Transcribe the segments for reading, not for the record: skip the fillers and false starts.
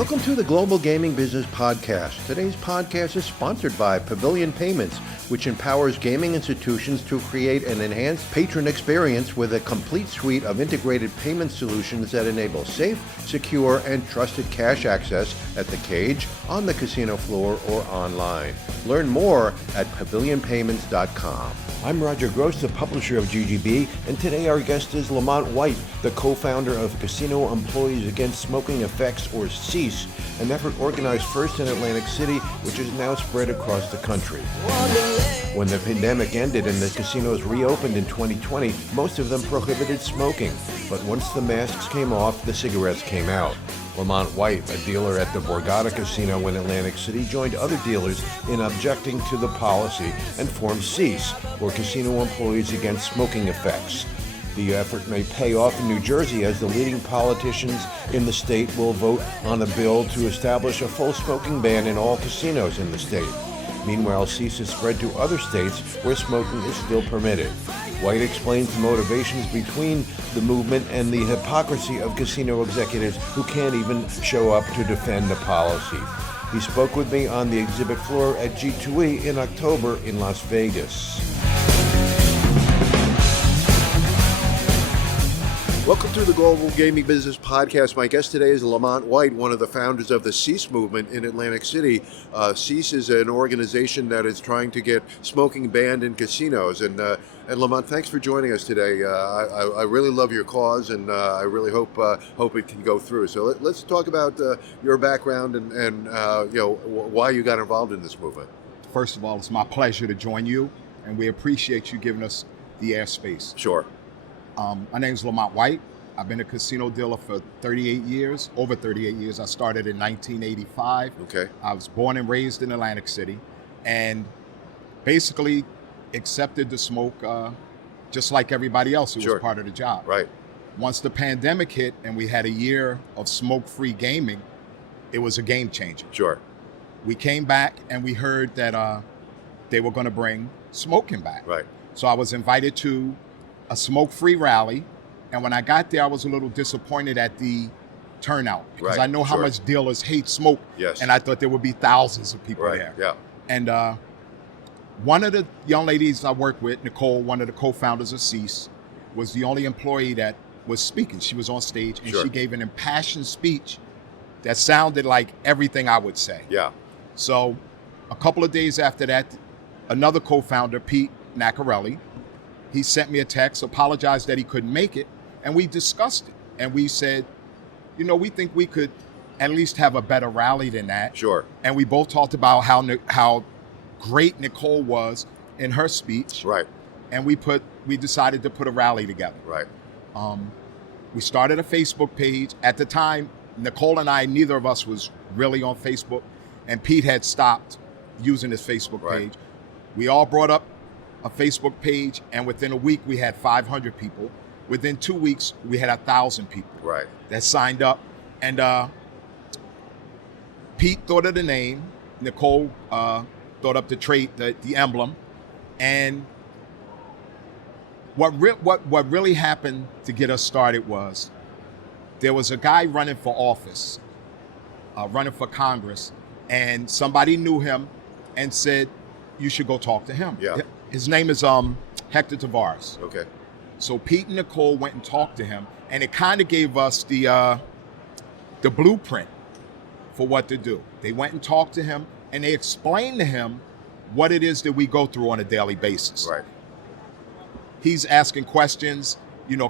Welcome to the Global Gaming Business Podcast. Today's podcast is sponsored by Pavilion Payments, which empowers gaming institutions to create an enhanced patron experience with a complete suite of integrated payment solutions that enable safe, secure, and trusted cash access at the cage, on the casino floor, or online. Learn more at pavilionpayments.com. I'm Roger Gros, the publisher of GGB, and today our guest is Lamont White, the co-founder of Casino Employees Against Smoking Effects, or CEASE, an effort organized first in Atlantic City, which is now spread across the country. When the pandemic ended and the casinos reopened in 2020, most of them prohibited smoking. But once the masks came off, the cigarettes came out. Lamont White, a dealer at the Borgata casino in Atlantic City, joined other dealers in objecting to the policy and formed CEASE, or Casino Employees Against Smoking Effects. The effort may pay off in New Jersey, as the leading politicians in the state will vote on a bill to establish a full smoking ban in all casinos in the state. Meanwhile, CEASE has spread to other states where smoking is still permitted. White explains the motivations between the movement and the hypocrisy of casino executives who can't even show up to defend the policy. He spoke with me on the exhibit floor at G2E in October in Las Vegas. Welcome to the Global Gaming Business Podcast. My guest today is Lamont White, one of the founders of the CEASE movement in Atlantic City. CEASE is an organization that is trying to get smoking banned in casinos. And Lamont, thanks for joining us today. I really love your cause, and I really hope it can go through. So let's talk about your background and why you got involved in this movement. First of all, it's my pleasure to join you, and we appreciate you giving us the airspace. Sure. My name is Lamont White. I've been a casino dealer for over 38 years. I started in 1985. Okay. I was born and raised in Atlantic City, and basically accepted the smoke just like everybody else who was part of the job. Right. Once the pandemic hit and we had a year of smoke-free gaming, it was a game changer. Sure. We came back and we heard that they were going to bring smoking back. Right. So I was invited to a smoke-free rally, and when I got there, I was a little disappointed at the turnout, because I know how much dealers hate smoke. Yes. And I thought there would be thousands of people there. Yeah. And one of the young ladies I work with, Nicole, one of the co-founders of CEASE, was the only employee that was speaking. She was on stage, and she gave an impassioned speech that sounded like everything I would say. Yeah. So a couple of days after that, another co-founder, Pete Nacarelli, he sent me a text, apologized that he couldn't make it, and we discussed it. And we said, we think we could at least have a better rally than that. Sure. And we both talked about how great Nicole was in her speech. Right. And we decided to put a rally together. Right. We started a Facebook page. At the time, Nicole and I, neither of us was really on Facebook, and Pete had stopped using his Facebook page. We all brought up a Facebook page, and within a week we had 500 people. Within 2 weeks we had 1,000 people that signed up. And Pete thought of the name, Nicole thought up the emblem, and what really happened to get us started was there was a guy running for office, running for Congress, and somebody knew him and said, you should go talk to him. Yeah. His name is Hector Tavares. Okay. So Pete and Nicole went and talked to him, and it kind of gave us the blueprint for what to do. They went and talked to him, and they explained to him what it is that we go through on a daily basis. Right. He's asking questions,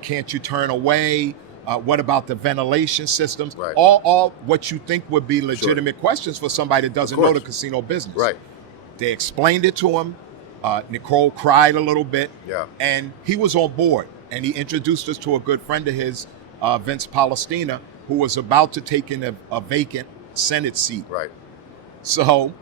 can't you turn away? What about the ventilation systems? Right. All what you think would be legitimate questions for somebody that doesn't know the casino business. Right. They explained it to him. Nicole cried a little bit, and he was on board. And he introduced us to a good friend of his, Vince Palestina, who was about to take in a vacant Senate seat. Right. So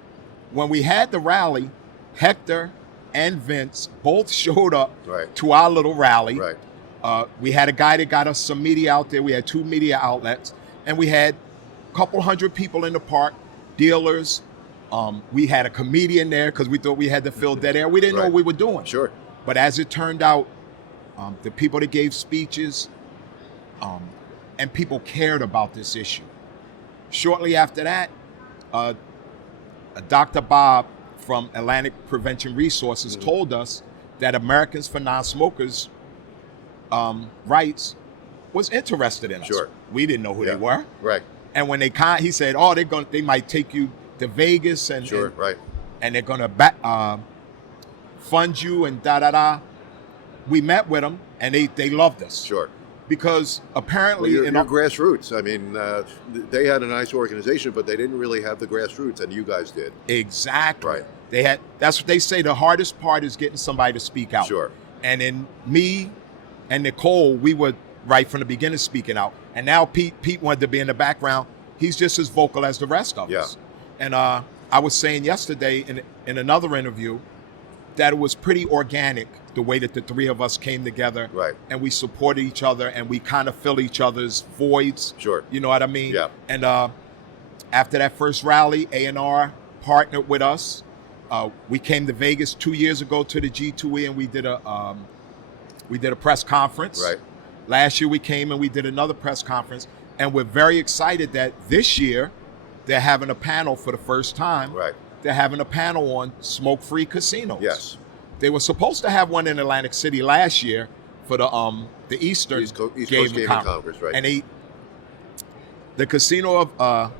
when we had the rally, Hector and Vince both showed up to our little rally. Right. We had a guy that got us some media out there. We had 2 media outlets, and we had a couple hundred people in the park, dealers. We had a comedian there because we thought we had to fill dead air. We didn't know what we were doing. Sure. But as it turned out, the people that gave speeches, and people cared about this issue. shortly after that, Dr. Bob from Atlantic Prevention Resources told us that Americans for Non-Smokers rights was interested in us. Sure. We didn't know who they were. Right. And when he said, "Oh, they might take you to Vegas and Sure. Right. and they're gonna fund you and da da da." We met with them and they loved us. Sure. Because apparently, you're grassroots. I mean, they had a nice organization, but they didn't really have the grassroots, and you guys did. Exactly. Right. They had. That's what they say. The hardest part is getting somebody to speak out. Sure. And in me and Nicole, we were right from the beginning speaking out. And now Pete wanted to be in the background. He's just as vocal as the rest of us. And I was saying yesterday in another interview that it was pretty organic, the way that the three of us came together. Right. And we supported each other and we kind of fill each other's voids. Sure. You know what I mean? Yeah. And after that first rally, A&R partnered with us. We came to Vegas 2 years ago to the G2E and we did a press conference. Right. Last year we came and we did another press conference, and we're very excited that this year they're having a panel for the first time. Right. They're having a panel on smoke-free casinos. Yes. They were supposed to have one in Atlantic City last year for the Eastern East Coast Gaming Congress, right? And the casino of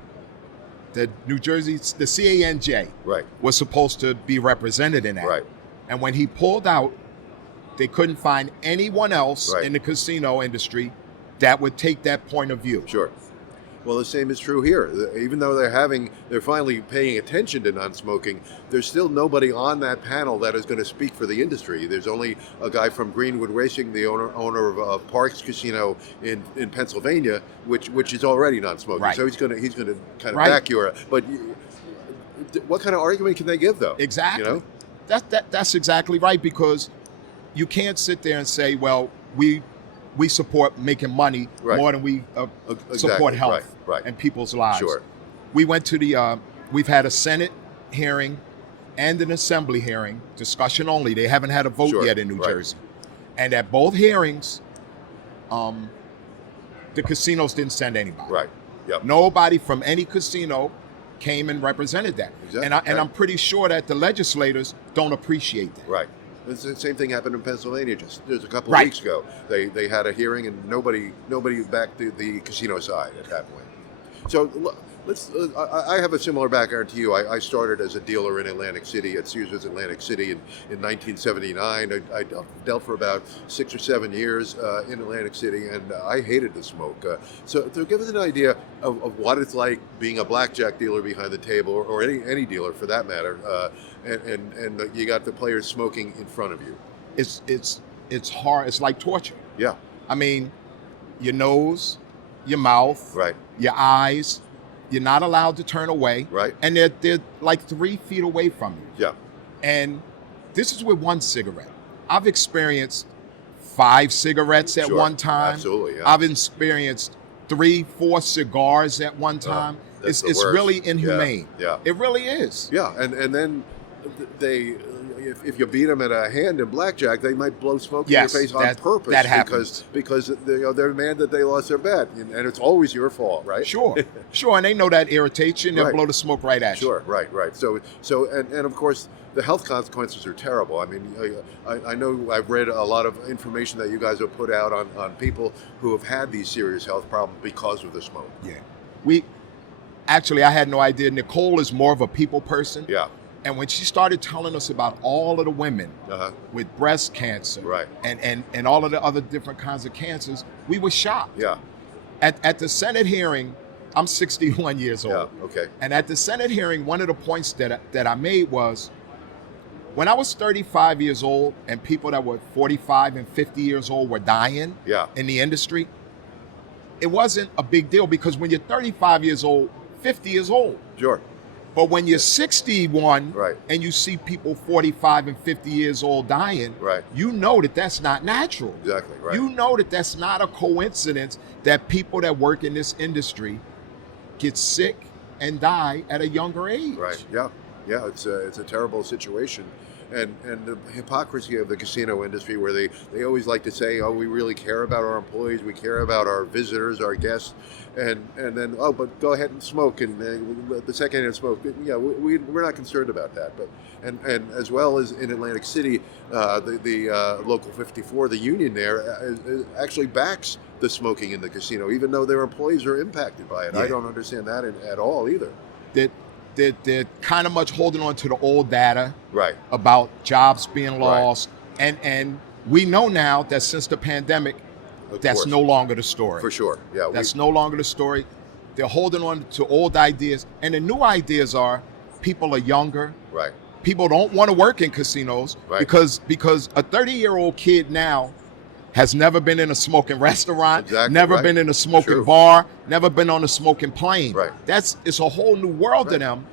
the New Jersey, the CANJ, Right. was supposed to be represented in that. Right. And when he pulled out, they couldn't find anyone else Right. in the casino industry that would take that point of view. Sure. Well, the same is true here. Even though they're finally paying attention to non-smoking, there's still nobody on that panel that is going to speak for the industry. There's only a guy from Greenwood Racing, the owner of Parks Casino in Pennsylvania, which is already non-smoking. Right. So he's going to kind of Right. back you. But what kind of argument can they give, though? Exactly. You know? That's exactly right, because you can't sit there and say, well, we support making money Right. more than we Exactly. support health Right. and people's lives. Sure. We went to we've had a Senate hearing and an Assembly hearing, discussion only. They haven't had a vote Sure. yet in New Right. Jersey. And at both hearings, the casinos didn't send anybody. Right. Yep. Nobody from any casino came and represented that. Exactly. And I'm pretty sure that the legislators don't appreciate that. Right. The same thing happened in Pennsylvania just a couple of Right. weeks ago. They had a hearing and nobody backed the casino side at that point. So let's. I have a similar background to you. I started as a dealer in Atlantic City at Sears Atlantic City in 1979. I dealt for about 6 or 7 years in Atlantic City, and I hated the smoke. So give us an idea of what it's like being a blackjack dealer behind the table, or any dealer for that matter. And you got the players smoking in front of you. It's hard. It's like torture. Yeah. I mean, your nose, your mouth, Right. your eyes. You're not allowed to turn away. Right. And they're like 3 feet away from you. Yeah. And this is with one cigarette. I've experienced 5 cigarettes at Sure. one time. Absolutely. Yeah. I've experienced 3, 4 cigars at one time. That's the It's worst. really inhumane. Yeah. It really is. Yeah, and then if you beat them at a hand in blackjack, they might blow smoke Yes, in your face on purpose that happens. because they're mad that they lost their bet, and it's always your fault, right? Sure, and they know that irritation. They'll Right. blow the smoke right at you. Sure, right. So and of course the health consequences are terrible. I mean, I know I've read a lot of information that you guys have put out on people who have had these serious health problems because of the smoke. Yeah, I had no idea. Nicole is more of a people person. Yeah. And when she started telling us about all of the women with breast cancer, Right. and all of the other different kinds of cancers, we were shocked. Yeah. At the Senate hearing, I'm 61 years old. Yeah. Okay. And at the Senate hearing, one of the points that I made was, when I was 35 years old and people that were 45 and 50 years old were dying in the industry, it wasn't a big deal, because when you're 35 years old, 50 years old. Sure. But when you're 61 Right. and you see people 45 and 50 years old dying, Right. you know that that's not natural. Exactly. Right. You know that that's not a coincidence that people that work in this industry get sick and die at a younger age. Right. Yeah. Yeah. It's a terrible situation, and the hypocrisy of the casino industry, where they always like to say, oh, we really care about our employees, we care about our visitors, our guests, and then, oh, but go ahead and smoke, and the second hand smoke, yeah, we're not concerned about that. But and as well as in Atlantic City, the Local 54, the union there, actually backs the smoking in the casino, even though their employees are impacted by it. Yeah. I don't understand that at all either. They're kind of much holding on to the old data, Right. about jobs being lost, and we know now that since the pandemic, that's no longer the story. For sure, yeah. That's no longer the story. They're holding on to old ideas, and the new ideas are people are younger. Right. People don't want to work in casinos, Right. because a 30-year-old kid now has never been in a smoking restaurant, Exactly, never right. been in a smoking True. bar, never been on a smoking plane. Right. It's a whole new world to Right. them.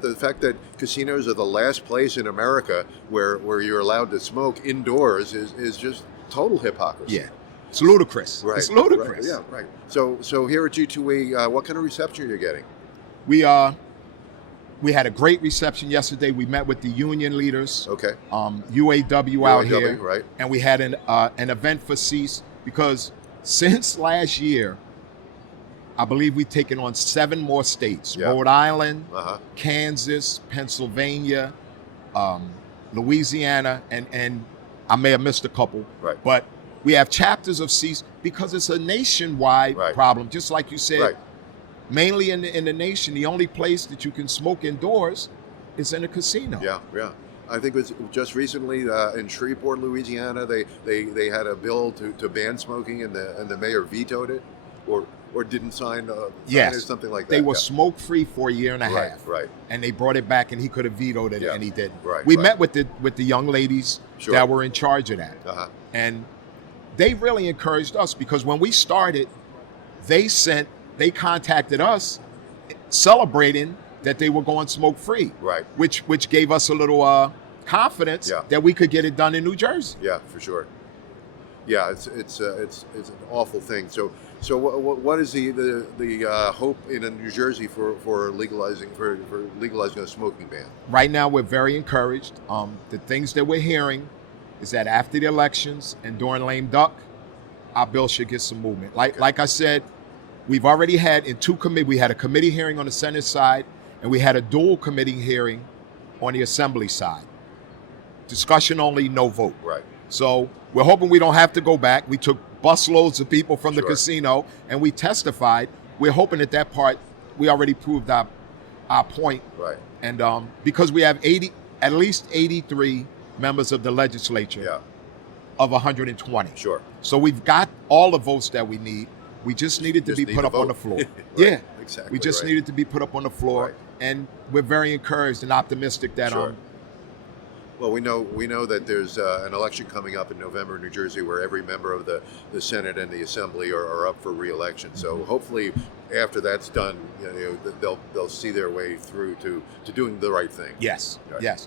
The fact that casinos are the last place in America where you're allowed to smoke indoors is just total hypocrisy. Yeah, it's ludicrous. Right. It's ludicrous. Right. Yeah, right. So here at G2E, what kind of reception are you getting? We had a great reception yesterday. We met with the union leaders, Okay. UAW out here, right. and we had an event for CEAS, because since last year, I believe we've taken on 7 more states: Yeah. Rhode Island, Uh-huh. Kansas, Pennsylvania, Louisiana, and I may have missed a couple. Right. But we have chapters of CEAS because it's a nationwide Right. problem, just like you said. Right. Mainly in the nation, the only place that you can smoke indoors is in a casino. Yeah, yeah. I think it was just recently in Shreveport, Louisiana, they had a bill to ban smoking, and the mayor vetoed it, or didn't sign it, Yes. or something like that. They were Yeah. smoke-free for a year and a Right, half. right. And they brought it back, and he could have vetoed it, Yeah. and he didn't. Right, We right. met with the young ladies Sure. that were in charge of that. Uh-huh. And they really encouraged us, because when we started, they contacted us celebrating that they were going smoke-free. Right. Which gave us a little confidence Yeah. that we could get it done in New Jersey. Yeah, for sure. Yeah, it's an awful thing. So what is the hope in New Jersey for legalizing a smoking ban? Right now, we're very encouraged. The things that we're hearing is that after the elections and during lame duck, our bill should get some movement. Like I said, we've already had in 2 committees. We had a committee hearing on the Senate side, and we had a dual committee hearing on the Assembly side. Discussion only, no vote. Right. So we're hoping we don't have to go back. We took busloads of people from the Sure. casino, and we testified. We're hoping that part, we already proved our point. Right. And because we have at least 83 members of the legislature Yeah. of 120. Sure. So we've got all the votes that we need. We just needed to Just be need put to up on the vote. floor. Right. Yeah. Exactly. We just right. needed to be put up on the floor. Right. And we're very encouraged and optimistic that Sure. Well, we know that there's an election coming up in November in New Jersey where every member of the Senate and the Assembly are up for re-election. So hopefully, after that's done, they'll see their way through to doing the right thing. Yes, Right. yes.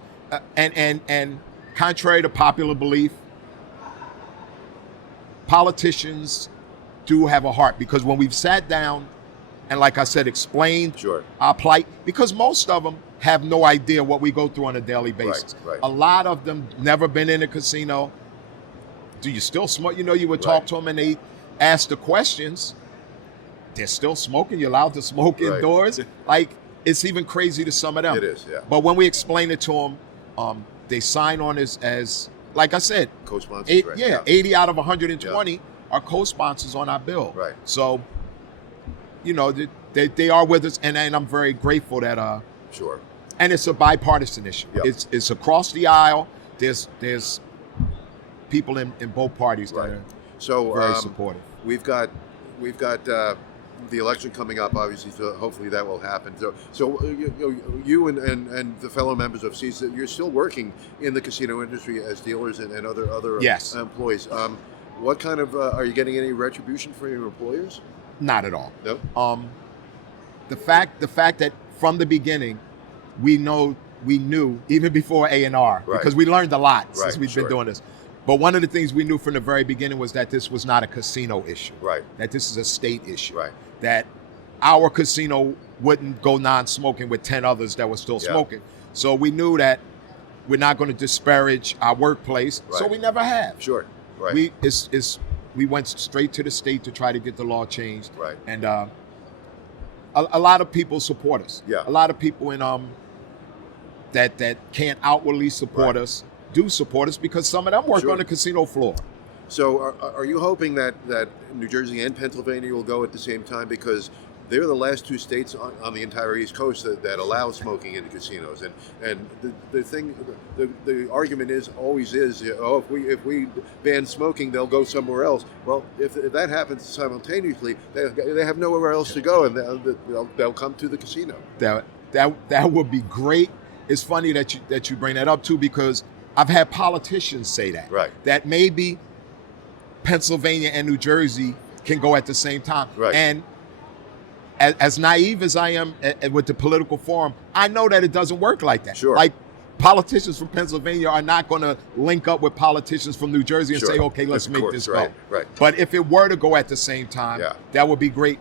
And contrary to popular belief, politicians do have a heart, because when we've sat down and, like I said, explained Sure. our plight, because most of them have no idea what we go through on a daily basis. Right. A lot of them never been in a casino. Do you still smoke? You would talk Right. to them and they ask the questions. They're still smoking. You're allowed to smoke Right. indoors. Like, it's even crazy to some of them. It is, yeah. But when we explain it to them, they sign on as like I said, Co-sponsors, right? 80 out of 120 are co-sponsors on our bill. Right. So, they are with us, and I'm very grateful that. Sure. And it's a bipartisan issue. Yep. It's across the aisle. There's people in both parties that Right. are So very supportive. We've got the election coming up, obviously. So hopefully that will happen. So you and the fellow members of CEAS, you're still working in the casino industry as dealers and other Yes. employees. What kind of are you getting any retribution from your employers? Not at all. No. The fact that from the beginning, we knew even before A&R, Right. because we learned a lot since Right, we've sure. been doing this. But one of the things we knew from the very beginning was that this was not a casino issue. Right. That this is a state issue. Right. That our casino wouldn't go non-smoking with 10 others that were still Yeah. smoking. So we knew that we're not going to disparage our workplace. Right. So we never have. Sure. Right. We went straight to the state to try to get the law changed. Right. And a lot of people support us. Yeah. A lot of people in that can't outwardly support us do support us because some of them work on the casino floor. So are you hoping that New Jersey and Pennsylvania will go at the same time, because they're the last two states on the entire East Coast that allow smoking in casinos, and the argument always is if we ban smoking, they'll go somewhere else. Well, if that happens simultaneously, they have nowhere else to go, and they'll come to the casino. That would be great. It's funny that you bring that up too, because I've had politicians say that. Right. That maybe Pennsylvania and New Jersey can go at the same time. Right. And as naive as I am with the political forum, I know that it doesn't work like that. Sure. Like, politicians from Pennsylvania are not going to link up with politicians from New Jersey and say, okay, let's make this go. Right. But if it were to go at the same time, Yeah. that would be great.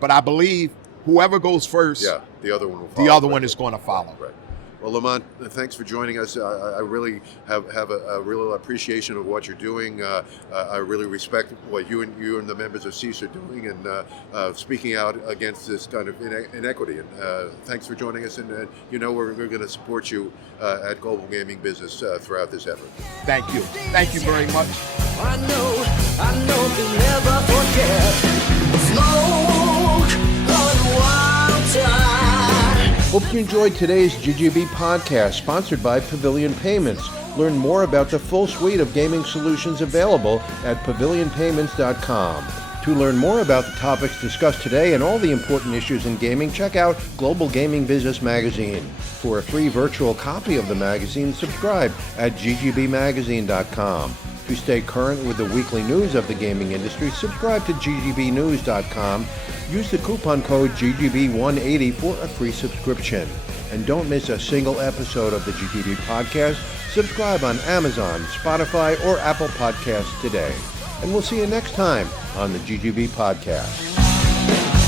But I believe whoever goes first, the other one will follow. the other one is going to follow. Right. Well, Lamont, thanks for joining us. I really have a real appreciation of what you're doing. I really respect what you and the members of CEAS are doing, and speaking out against this kind of inequity. And thanks for joining us. And we're going to support you at Global Gaming Business throughout this effort. Thank you. Thank you very much. I know you'll never forget. Smoke on wild time. Hope you enjoyed today's GGB podcast, sponsored by Pavilion Payments. Learn more about the full suite of gaming solutions available at pavilionpayments.com. To learn more about the topics discussed today and all the important issues in gaming, check out Global Gaming Business Magazine. For a free virtual copy of the magazine, subscribe at ggbmagazine.com. To stay current with the weekly news of the gaming industry, subscribe to ggbnews.com. Use the coupon code GGB180 for a free subscription. And don't miss a single episode of the GGB Podcast. Subscribe on Amazon, Spotify, or Apple Podcasts today. And we'll see you next time on the GGB Podcast.